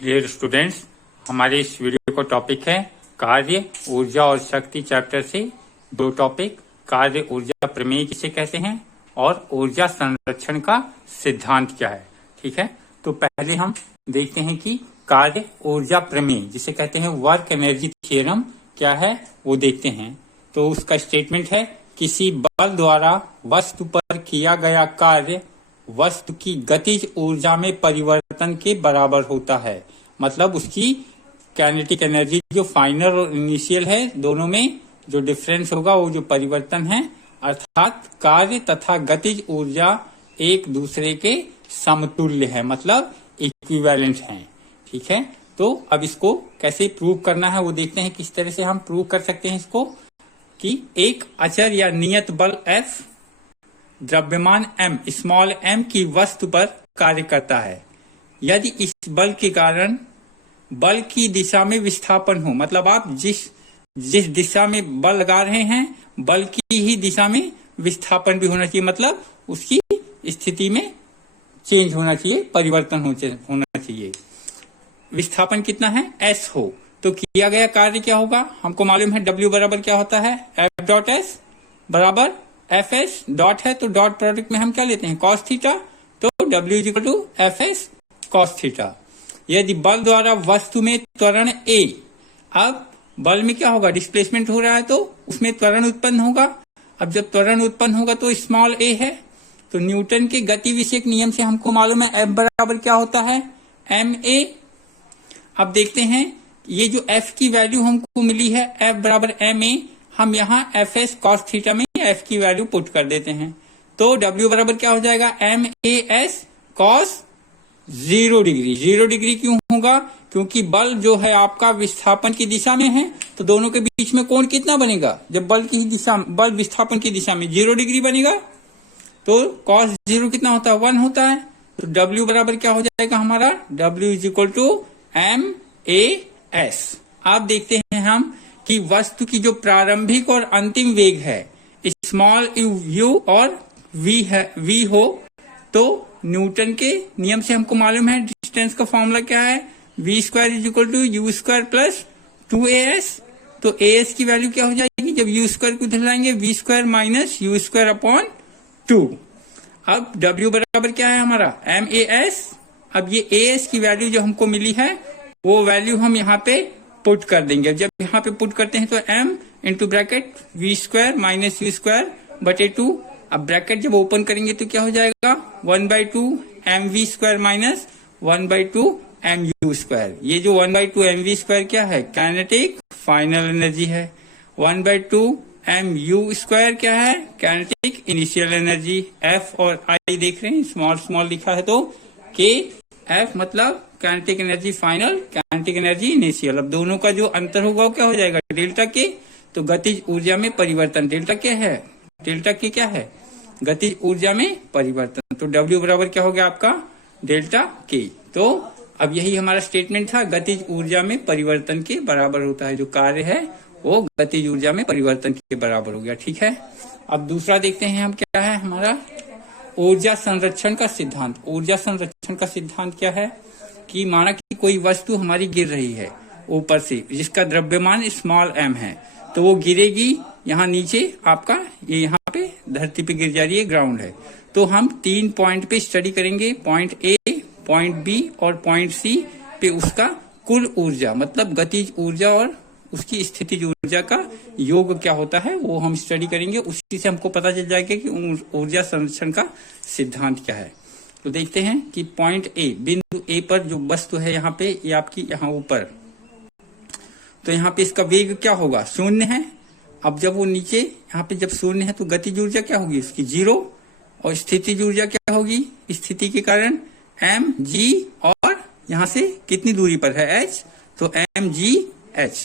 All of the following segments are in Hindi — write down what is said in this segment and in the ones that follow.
डियर स्टूडेंट्स, हमारे इस वीडियो का टॉपिक है कार्य, ऊर्जा और शक्ति चैप्टर से दो टॉपिक, कार्य ऊर्जा प्रमेय किसे कहते हैं और ऊर्जा संरक्षण का सिद्धांत क्या है। ठीक है, तो पहले हम देखते हैं कि कार्य ऊर्जा प्रमेय जिसे कहते हैं वर्क एनर्जी थ्योरम क्या है वो देखते हैं। तो उसका स्टेटमेंट है, किसी बल द्वारा वस्तु पर किया गया कार्य वस्तु की गतिज ऊर्जा में परिवर्तन के बराबर होता है। मतलब उसकी काइनेटिक एनर्जी जो फाइनल और इनिशियल है दोनों में जो डिफरेंस होगा वो जो परिवर्तन है, अर्थात कार्य तथा गतिज ऊर्जा एक दूसरे के समतुल्य है, मतलब इक्विवेलेंट है। ठीक है, तो अब इसको कैसे प्रूव करना है वो देखते हैं। किस तरह से हम प्रूव कर सकते हैं इसको कि एक अचर या नियत बल F द्रव्यमान m स्मॉल m की वस्तु पर कार्य करता है। यदि इस बल के कारण बल की दिशा में विस्थापन हो, मतलब आप जिस दिशा में बल लगा रहे हैं बल की ही दिशा में विस्थापन भी होना चाहिए, मतलब उसकी स्थिति में चेंज होना चाहिए, परिवर्तन होना चाहिए। विस्थापन कितना है, s हो, तो किया गया कार्य क्या होगा, हमको मालूम है W बराबर क्या होता है, F डॉट S बराबर Fs डॉट है, तो डॉट प्रोडक्ट में हम क्या लेते हैं, cos थीटा, तो W is equal to Fs cos theta. यदि बल द्वारा वस्तु में त्वरण A, अब बल में क्या होगा, डिस्प्लेसमेंट हो रहा है तो उसमें त्वरण उत्पन्न होगा। अब जब त्वरण उत्पन्न होगा तो स्मॉल a है, तो न्यूटन के गति विषयक नियम से हमको मालूम है F बराबर क्या होता है, ma। अब देखते हैं ये जो F की वैल्यू हमको मिली है F बराबर ma, हम यहाँ Fs cos थीटा में F की वैल्यू पुट कर देते हैं, तो W बराबर क्या हो जाएगा, mas cos 0 डिग्री। 0 डिग्री क्यों होगा, क्योंकि बल जो है आपका विस्थापन की दिशा में है, तो दोनों के बीच में कोण कितना बनेगा, जब बल विस्थापन की दिशा में 0 डिग्री बनेगा तो cos 0 कितना होता है, 1 होता है। तो W बराबर क्या हो जाएगा हमारा, W is equal to MAS। आप देखते हैं हम कि वस्तु की जो प्रारंभिक और अंतिम वेग है स्मॉल u और v हो, तो न्यूटन के नियम से हमको मालूम है डिस्टेंस का फॉर्मूला क्या है, v square is equal to u square plus 2as। तो as की वैल्यू क्या हो जाएगी, जब u स्क्वायर को इधर लाएंगे v square minus u square upon 2। अब w बराबर क्या है हमारा, MAS। अब ये as की वैल्यू जो हमको मिली है वो वैल्यू हम यहाँ पे पुट कर देंगे। जब यहाँ पे पुट करते हैं तो m into bracket v square minus u square बटे 2। अब ब्रैकेट जब ओपन करेंगे तो क्या हो जाएगा, 1/2 mv square minus 1/2 mu square. ये जो 1/2 mv स्क्वायर क्या है, काइनेटिक फाइनल एनर्जी है। 1/2 mu स्क्वायर क्या है, काइनेटिक इनिशियल एनर्जी। F और I देख रहे हैं, स्मॉल स्मॉल लिखा है, तो K F मतलब kinetic energy final, kinetic energy initial. अब दोनों का जो अंतर होगा वो क्या हो जाएगा, डेल्टा के। तो गतिज ऊर्जा में परिवर्तन, डेल्टा क्या है, डेल्टा के क्या है, गतिज ऊर्जा में परिवर्तन। तो W बराबर क्या हो गया आपका, डेल्टा के। तो अब यही हमारा स्टेटमेंट था, गतिज ऊर्जा में परिवर्तन के बराबर होता है, जो कार्य है वो गतिज ऊर्जा में परिवर्तन के बराबर हो गया। ठीक है, अब दूसरा देखते हैं हम, क्या है हमारा ऊर्जा संरक्षण का सिद्धांत। ऊर्जा संरक्षण का सिद्धांत क्या है कि माना कि कोई वस्तु हमारी गिर रही है ऊपर से, जिसका द्रव्यमान स्मॉल m है, तो वो गिरेगी यहाँ नीचे, आपका ये यहाँ पे धरती पे गिर जा रही है, ग्राउंड है। तो हम 3 पॉइंट पे स्टडी करेंगे, पॉइंट A, पॉइंट B और पॉइंट C पे उसका कुल ऊर्जा, मतलब गतिज ऊर्जा और उसकी स्थितिज ऊर्जा का योग क्या होता है वो हम स्टडी करेंगे। उसी से हमको पता चल जाएगा कि ऊर्जा संरक्षण का सिद्धांत क्या है। तो देखते हैं कि पॉइंट A, बिंदु A पर जो वस्तु है यहाँ पे, ये आपकी यहाँ ऊपर, तो यहाँ पे इसका वेग क्या होगा, 0 है। अब जब वो नीचे यहाँ पे जब 0 है तो गतिज ऊर्जा क्या होगी उसकी 0, और स्थितिज ऊर्जा क्या होगी, स्थिति के कारण mg, और यहाँ से कितनी दूरी पर है h, तो mgh।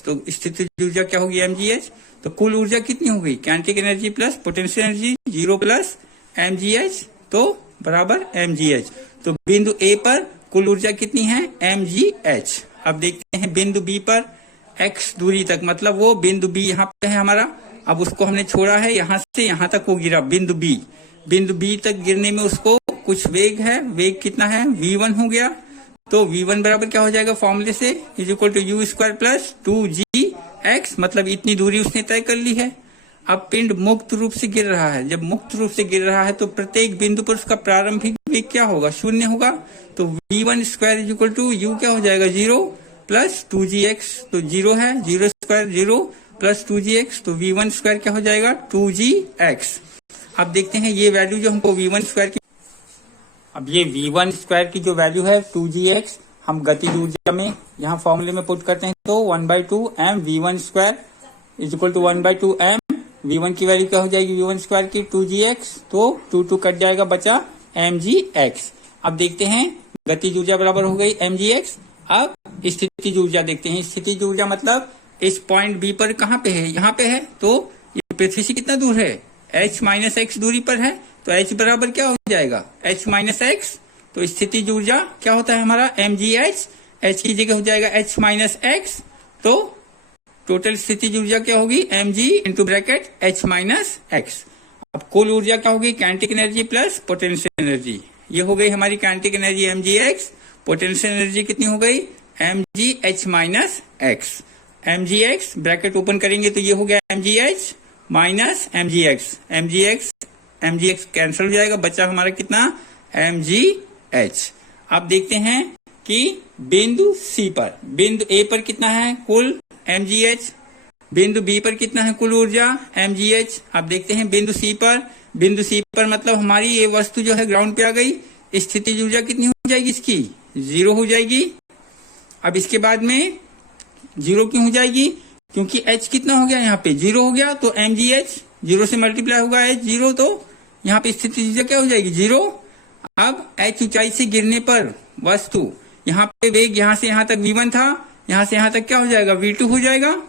तो स्थितिज ऊर्जा क्या होगी, mgh। तो कुल ऊर्जा कितनी होगी, kinetic energy plus potential energy 0 plus mgh, तो बराबर mgh। तो बिंदु A पर कुल ऊर्जा कितनी है, mgh। अब देखते हैं बिंदु B पर x दूरी तक, मतलब वो बिंदु B यहाँ पे है हमारा, अब उसको हमने छोड़ा है यहाँ से यहाँ तक वो गिरा, बिंदु B तक गिरने में उसको कुछ वेग है, वेग कितना है, v1 हो गया। तो V1 बराबर क्या हो जाएगा फॉर्मूले से, is equal to U square plus 2gx, मतलब इतनी दूरी उसने तय कर ली है। अब पिंड मुक्त रूप से गिर रहा है, जब मुक्त रूप से गिर रहा है तो प्रत्येक बिंदु पर उसका प्रारंभिक वेग क्या होगा, शून्य होगा। तो V1 square is equal to U क्या हो जाएगा 0 प्लस 2gx, तो 0 है, 0 स्क्वायर 0 प्लस 2gx, तो V1 स्क्वायर क्या हो जाएगा 2gx। अब देखते हैं ये वैल्यू जो हमको V1 स्क्वायर की, अब ये V1 स्क्वायर की जो वैल्यू है 2gx, हम गतिज ऊर्जा में यहाँ फॉर्मूले में पुट करते हैं तो 1/2 m V1 square is equal to 1/2 m, V1 की वैल्यू क्या हो जाएगी V1 स्क्वायर की 2gx, तो 2 कट जाएगा, बचा mgx। अब देखते हैं गतिज ऊर्जा बराबर हो गई mgx। अब स्थितिज ऊर्जा देखते हैं, स्थितिज ऊर्जा मतलब इस पॉइंट बी पर कहाँ पे है, यहाँ पे है, तो ये पृथ्वी से कितना दूर है, h माइनस एक्स दूरी पर है, तो h बराबर क्या हो जाएगा h माइनस एक्स। तो स्थितिज ऊर्जा क्या होता है हमारा mgh, h की जगह हो जाएगा h माइनस एक्स, तो टोटल स्थितिज ऊर्जा क्या होगी mg into bracket h minus x. अब कुल ऊर्जा क्या होगी kinetic energy plus potential energy, ये हो गई हमारी kinetic energy mgx, potential energy कितनी हो गई mgh minus x. mgx bracket open करेंगे तो ये हो गया mgh माइनस mgx कैंसिल हो जाएगा, बचा हमारा कितना mgh। अब देखते हैं कि बिंदु C पर, बिंदु A पर कितना है कुल mgh, बिंदु B पर कितना है कुल ऊर्जा mgh। अब देखते हैं बिंदु C पर मतलब हमारी ये वस्तु जो है ग्राउंड पे आ गई, स्थितिज ऊर्जा कितनी हो जाएगी इसकी 0 हो जाएगी। अब इसके बाद में 0 क्यों हो जाएगी, क्योंकि h कितना हो गया यहाँ पे 0 हो गया, तो mgh 0 से मल्टीप्लाई होगा h 0, तो यहाँ पे स्थितिज ऊर्जा क्या हो जाएगी 0। अब h ऊंचाई से गिरने पर वस्तु, यहाँ पे वेग यहाँ से यहाँ तक V1 था, यहाँ से यहाँ तक क्या हो जाएगा V2 हो जाएगा।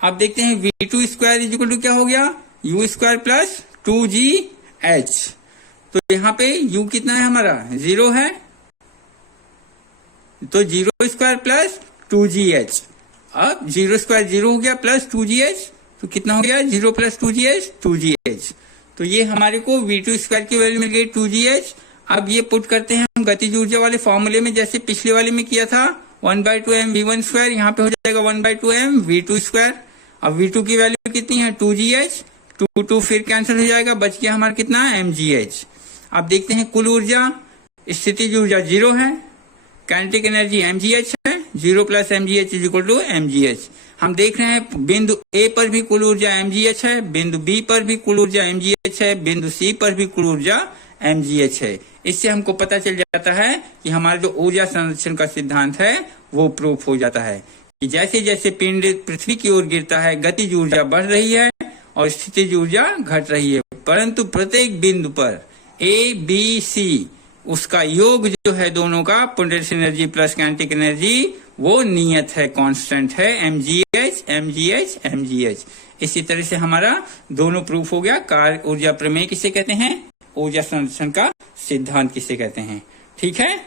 अब देखते हैं V2 square is equal to क्या हो गया u स्क्वायर प्लस 2gh, तो यहाँ पे u कितना है हमारा 0 है, तो 0 स्क्वायर प्लस 2gh। अब 0 स्क्वायर 0 हो गया प्लस 2gh, तो कितना हो गया 0 प्लस 2gh, तो ये हमारे को V2 स्क्वायर की वैल्यू मिल गई 2gh। अब ये पुट करते हैं हम गतिज ऊर्जा वाले फॉर्मूले में, जैसे पिछले वाले में किया था 1/2 m V1 स्क्वायर, यहाँ पे हो जाएगा 1/2 m V2 स्क्वायर। अब V2 की वैल्यू कितनी है 2gh, 2 फिर कैंसिल हो जाएगा, बच गया हमारा कितना mgh। अब देखते हैं कुल ऊर्जा, स्थितिज ऊर्जा 0 है, काइनेटिक एनर्जी mgh है, 0 plus mgh is equal to mgh। हम देख रहे हैं बिंदु A पर भी कुल ऊर्जा mgh है, बिंदु B पर भी कुल ऊर्जा mgh है, बिंदु C पर भी कुल ऊर्जा mgh है। इससे हमको पता चल जाता है कि हमारा जो ऊर्जा संरक्षण का सिद्धांत है वो प्रूफ हो जाता है कि जैसे जैसे पिंड पृथ्वी की ओर गिरता है गतिज ऊर्जा बढ़ रही है और स्थितिज ऊर्जा घट रही है, परंतु प्रत्येक बिंदु पर A B C उसका योग जो है दोनों का potential energy plus kinetic energy वो नियत है, कांस्टेंट है, mgh। इसी तरह से हमारा दोनों प्रूफ हो गया। कार्य ऊर्जा प्रमेय किसे कहते हैं, ऊर्जा संरक्षण का सिद्धांत किसे कहते हैं, ठीक है।